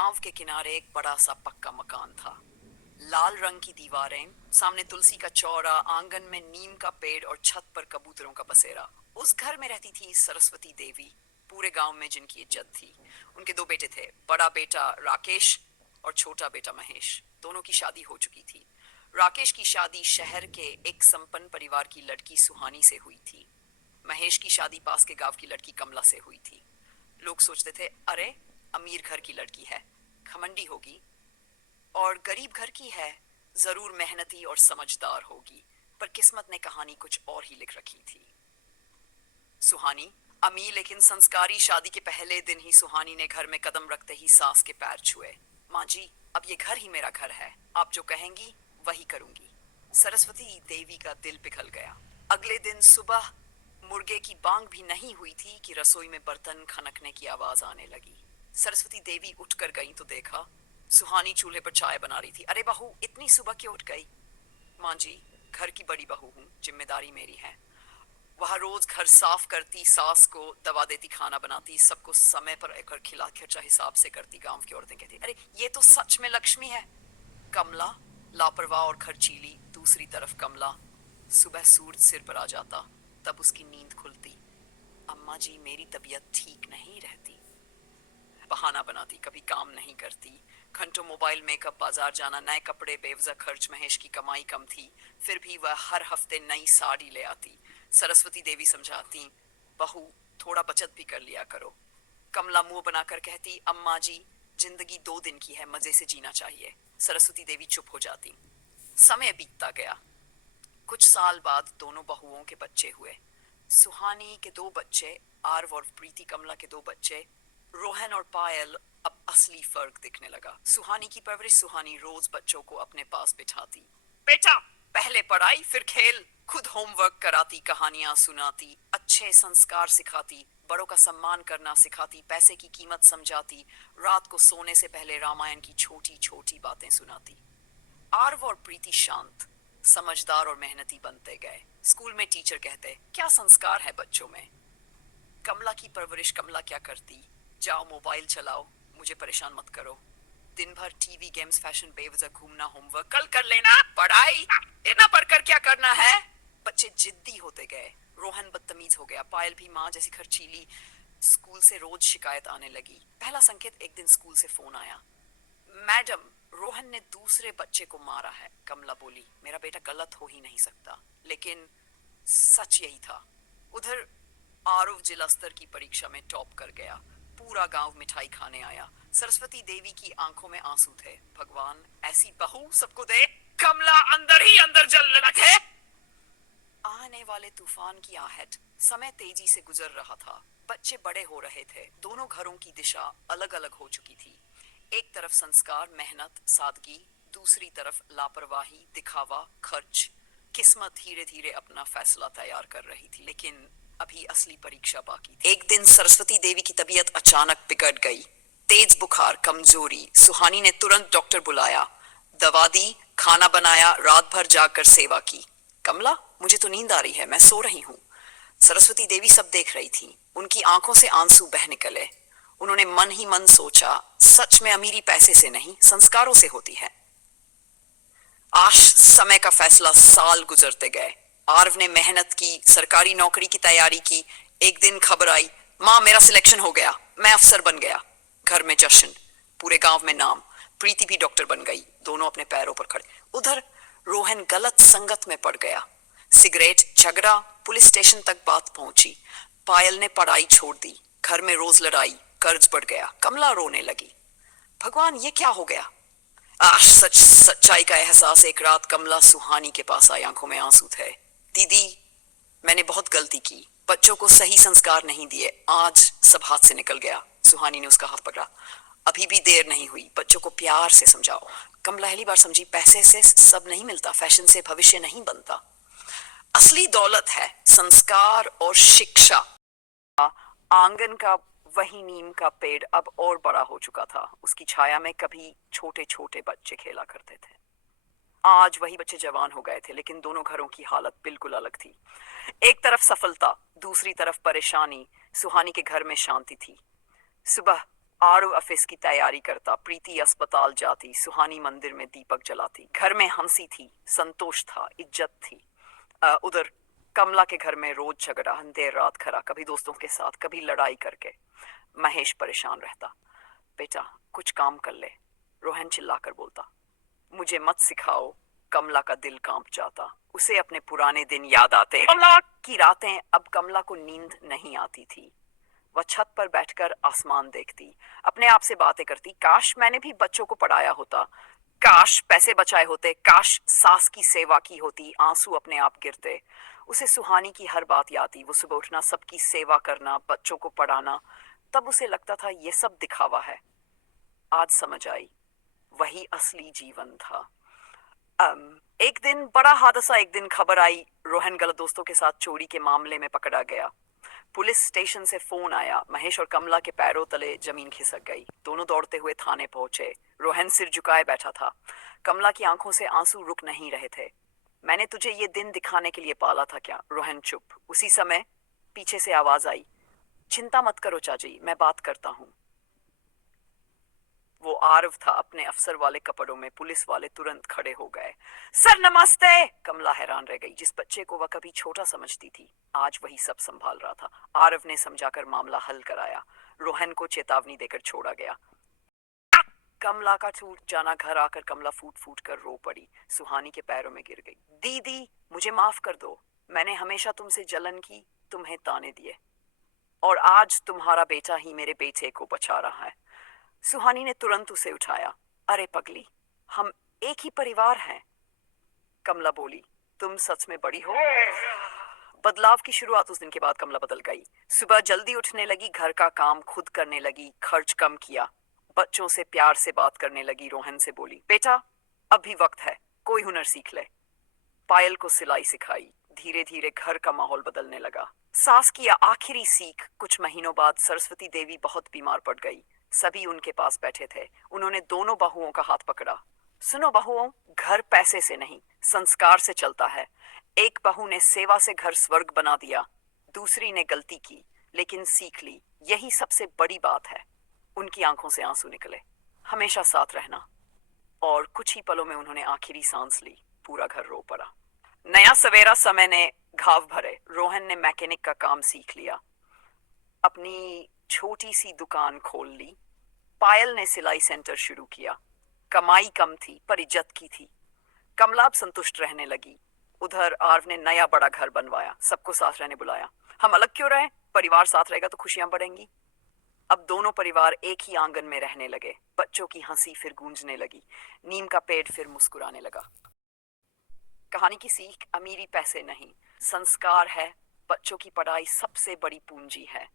गांव के किनारे एक बड़ा सा पक्का मकान था। लाल रंग की दीवारें, सामने तुलसी का चौरा, आंगन में नीम का पेड़ और छत पर कबूतरों का बसेरा। उस घर में रहती थी सरस्वती देवी, पूरे गांव में जिनकी इज्जत थी। उनके दो बेटे थे, बड़ा बेटा राकेश और छोटा बेटा महेश। दोनों की शादी हो चुकी थी। राकेश की शादी शहर के एक संपन्न परिवार की लड़की सुहानी से हुई थी। महेश की शादी पास के गांव की लड़की कमला से हुई थी। लोग सोचते थे, अरे अमीर घर की लड़की है, घमंडी होगी, और गरीब घर की है, जरूर मेहनती और समझदार होगी। पर किस्मत ने कहानी कुछ और ही लिख रखी थी। सुहानी अमीर लेकिन संस्कारी। शादी के पहले दिन ही सुहानी ने घर में कदम रखते ही सास के पैर छुए। माँ जी, अब ये घर ही मेरा घर है, आप जो कहेंगी वही करूंगी। सरस्वती देवी का दिल पिघल गया। अगले दिन सुबह मुर्गे की बांग भी नहीं हुई थी कि रसोई में बर्तन खनकने की आवाज आने लगी। सरस्वती देवी उठकर गई तो देखा सुहानी चूल्हे पर चाय बना रही थी। अरे बहू, इतनी सुबह क्यों उठ गई? माँ जी, घर की बड़ी बहू हूँ, जिम्मेदारी मेरी है। वह रोज घर साफ करती, सास को दवा देती, खाना बनाती, सबको समय पर एक खिला खर्चा हिसाब से करती। गांव की औरतें कहती, अरे ये तो सच में लक्ष्मी है। कमला लापरवाह और खर्चीली। दूसरी तरफ कमला, सुबह सूरज सिर पर आ जाता तब उसकी नींद खुलती। अम्मा जी, मेरी तबीयत ठीक नहीं रहती। बहाना बनाती, कभी काम नहीं करती। घंटों मोबाइल, मेकअप, बाजार जाना, नए कपड़े, बेवजह खर्च। महेश की कमाई कम थी, फिर भी वह हर हफ्ते नई साड़ी ले आती। सरस्वती देवी समझाती, बहू थोड़ा बचत भी कर लिया करो। कमला मुंह बनाकर कहती, अम्मा जी जिंदगी 2 दिन की है, मजे से जीना चाहिए। सरस्वती देवी चुप हो जाती। समय बीतता गया। कुछ साल बाद दोनों बहुओं के बच्चे हुए। सुहानी के 2 बच्चे, आरव और प्रीति। कमला के 2 बच्चे, रोहन और पायल। अब असली फर्क दिखने लगा। सुहानी की परवरिश। सुहानी रोज बच्चों को अपने पास बिठाती। बेटा, पहले पढ़ाई फिर खेल। खुद होमवर्क कराती, कहानियां सुनाती, अच्छे संस्कार सिखाती, बड़ों का सम्मान करना सिखाती, पैसे की कीमत समझाती। रात को सोने से पहले रामायण की छोटी छोटी बातें सुनाती। आरव और प्रीति शांत, समझदार और मेहनती बनते गए। स्कूल में टीचर कहते, क्या संस्कार है बच्चों में। कमला की परवरिश। कमला क्या करती, जाओ मोबाइल चलाओ, मुझे परेशान मत करो। दिन भर टीवी, गेम्स, फैशन, बेवजह घूमना, होमवर्क कल कर लेना, पढ़ाई इतना पढ़कर क्या करना है। बच्चे जिद्दी होते गए। रोहन बदतमीज हो गया, पायल भी माँ जैसी खर्चीली। स्कूल से रोज शिकायत आने लगी। पहला संकेत, एक दिन स्कूल से फोन आया, मैडम रोहन ने दूसरे बच्चे को मारा है। कमला बोली, मेरा बेटा गलत हो ही नहीं सकता, लेकिन सच यही था। उधर आरव जिला स्तर की परीक्षा में टॉप कर गया। पूरा गांव मिठाई खाने आया। सरस्वती देवी की आंखों में आंसू थे। भगवान ऐसी बहू सबको दे। कमला अंदर ही अंदर जलने लगे। आने वाले तूफान की आहट। समय तेजी से गुजर रहा था। बच्चे बड़े हो रहे थे। दोनों घरों की दिशा अलग अलग हो चुकी थी। एक तरफ संस्कार, मेहनत, सादगी, दूसरी तरफ लापरवाही, दिखावा, खर्च। किस्मत धीरे धीरे अपना फैसला तैयार कर रही थी, लेकिन अभी असली परीक्षा बाकी थी। एक दिन सरस्वती देवी की तबीयत अचानक बिगड़ गई। तेज बुखार, कमजोरी। सुहानी ने तुरंत डॉक्टर बुलाया, दवा दी, खाना बनाया, रात भर जागकर सेवा की। कमला, मुझे तो नींद आ रही है, मैं सो रही हूँ। सरस्वती देवी सब देख रही थी। उनकी आंखों से आंसू बह निकले। उन्होंने मन ही मन सोचा, सच में अमीरी पैसे से नहीं, संस्कारों से होती है। आज समय का फैसला। साल गुजरते गए। आरव ने मेहनत की, सरकारी नौकरी की तैयारी की। एक दिन खबर आई, माँ मेरा सिलेक्शन हो गया, मैं अफसर बन गया। घर में जश्न, पूरे गांव में नाम। प्रीति भी डॉक्टर बन गई, दोनों अपने पैरों पर खड़े। उधर रोहन गलत संगत में पड़ गया। सिगरेट, झगड़ा, पुलिस स्टेशन तक बात पहुंची। पायल ने पढ़ाई छोड़ दी। घर में रोज लड़ाई, कर्ज बढ़ गया। कमला रोने लगी, भगवान ये क्या हो गया। आज सच्चाई का एहसास। एक रात कमला सुहानी के पास आई, आंखों में आंसू थे। दीदी, मैंने बहुत गलती की, बच्चों को सही संस्कार नहीं दिए, आज सब हाथ से निकल गया। सुहानी ने उसका हाथ पकड़ा, अभी भी देर नहीं हुई, बच्चों को प्यार से समझाओ। कमला पहली बार समझी, पैसे से सब नहीं मिलता, फैशन से भविष्य नहीं बनता। असली दौलत है संस्कार और शिक्षा। आंगन का वही नीम का पेड़ अब और बड़ा हो चुका था। उसकी छाया में कभी छोटे छोटे बच्चे खेला करते थे। आज वही बच्चे जवान हो गए थे, लेकिन दोनों घरों की हालत बिल्कुल अलग थी। एक तरफ सफलता, दूसरी तरफ परेशानी। सुहानी के घर में शांति थी। सुबह आरव ऑफिस की तैयारी करता, प्रीति अस्पताल जाती, सुहानी मंदिर में दीपक जलाती। घर में हंसी थी, संतोष था, इज्जत थी। उधर कमला के घर में रोज झगड़ा, देर रात खड़ा, कभी दोस्तों के साथ, कभी लड़ाई करके। महेश परेशान रहता। बेटा कुछ काम कर ले, रोहन चिल्लाकर बोलता। मुझे मत सिखाओ। कमला का दिल कांप जाता। उसे अपने पुराने दिन याद आते। कमला की रातें। अब कमला को नींद नहीं आती थी। वह छत पर बैठकर आसमान देखती, अपने आप से बातें करती। काश मैंने भी बच्चों को पढ़ाया होता, काश पैसे बचाए होते, काश सास की सेवा की होती। आंसू अपने आप गिरते। उसे सुहानी की हर बात याद थी। वो सुबह उठना, सबकी सेवा करना, बच्चों को पढ़ाना। तब उसे लगता था ये सब दिखावा है। आज समझ आई, वही असली जीवन था। एक दिन बड़ा हादसा। एक दिन खबर आई, रोहन गलत दोस्तों के साथ चोरी के मामले में पकड़ा गया। पुलिस स्टेशन से फोन आया। महेश और कमला के पैरों तले जमीन खिसक गई। दोनों दौड़ते हुए थाने पहुंचे। रोहन सिर झुकाए बैठा था। कमला की आंखों से आंसू रुक नहीं रहे थे। मैंने तुझे ये दिन दिखाने के लिए पाला था क्या? रोहन चुप। उसी समय पीछे से आवाज आई, चिंता मत करो चाची, मैं बात करता हूँ। वो आरव था, अपने अफसर वाले कपड़ों में। पुलिस वाले तुरंत खड़े हो गए। सर नमस्ते। कमला हैरान रह गई। जिस बच्चे को वह कभी छोटा समझती थी, आज वही सब संभाल रहा था। आरव ने समझाकर मामला हल कराया। रोहन को चेतावनी देकर छोड़ा गया। कमला का टूट जाना। घर आकर कमला फूट फूट कर रो पड़ी। सुहानी के पैरों में गिर गई। दीदी मुझे माफ कर दो, मैंने हमेशा तुमसे जलन की, तुम्हें ताने दिए, और आज तुम्हारा बेटा ही मेरे बेटे को बचा रहा है। सुहानी ने तुरंत उसे उठाया। अरे पगली, हम एक ही परिवार हैं। कमला बोली, तुम सच में बड़ी हो। बदलाव की शुरुआत। उस दिन के बाद कमला बदल गई। सुबह जल्दी उठने लगी, घर का काम खुद करने लगी, खर्च कम किया, बच्चों से प्यार से बात करने लगी। रोहन से बोली, बेटा अभी वक्त है, कोई हुनर सीख ले। पायल को सिलाई सिखाई। धीरे धीरे घर का माहौल बदलने लगा। सास की आखिरी सीख। कुछ महीनों बाद सरस्वती देवी बहुत बीमार पड़ गई। सभी उनके पास बैठे थे। उन्होंने दोनों बहुओं का हाथ पकड़ा। सुनो बहुओं, घर पैसे से नहीं, संस्कार से चलता है। एक बहू ने सेवा से घर स्वर्ग बना दिया, दूसरी ने गलती की लेकिन सीख ली। यही सबसे बड़ी बात है। उनकी आंखों से आंसू निकले। हमेशा साथ रहना। और कुछ ही पलों में उन्होंने आखिरी सांस ली। पूरा घर रो पड़ा। नया सवेरा। समय ने घाव भरे। रोहन ने मैकेनिक का काम सीख लिया, अपनी छोटी सी दुकान खोल ली। पायल ने सिलाई सेंटर शुरू किया। कमाई कम थी पर इज्जत की थी। कमला अब संतुष्ट रहने लगी। उधर आरव ने नया बड़ा घर बनवाया, सबको साथ रहने बुलाया। हम अलग क्यों रहे, परिवार साथ रहेगा तो खुशियां बढ़ेंगी। अब दोनों परिवार एक ही आंगन में रहने लगे। बच्चों की हंसी फिर गूंजने लगी। नीम का पेड़ फिर मुस्कुराने लगा। कहानी की सीख, अमीरी पैसे नहीं, संस्कार है। बच्चों की पढ़ाई सबसे बड़ी पूंजी है।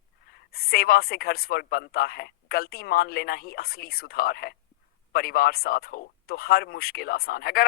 सेवा से घर स्वर्ग बनता है। गलती मान लेना ही असली सुधार है। परिवार साथ हो तो हर मुश्किल आसान है। अगर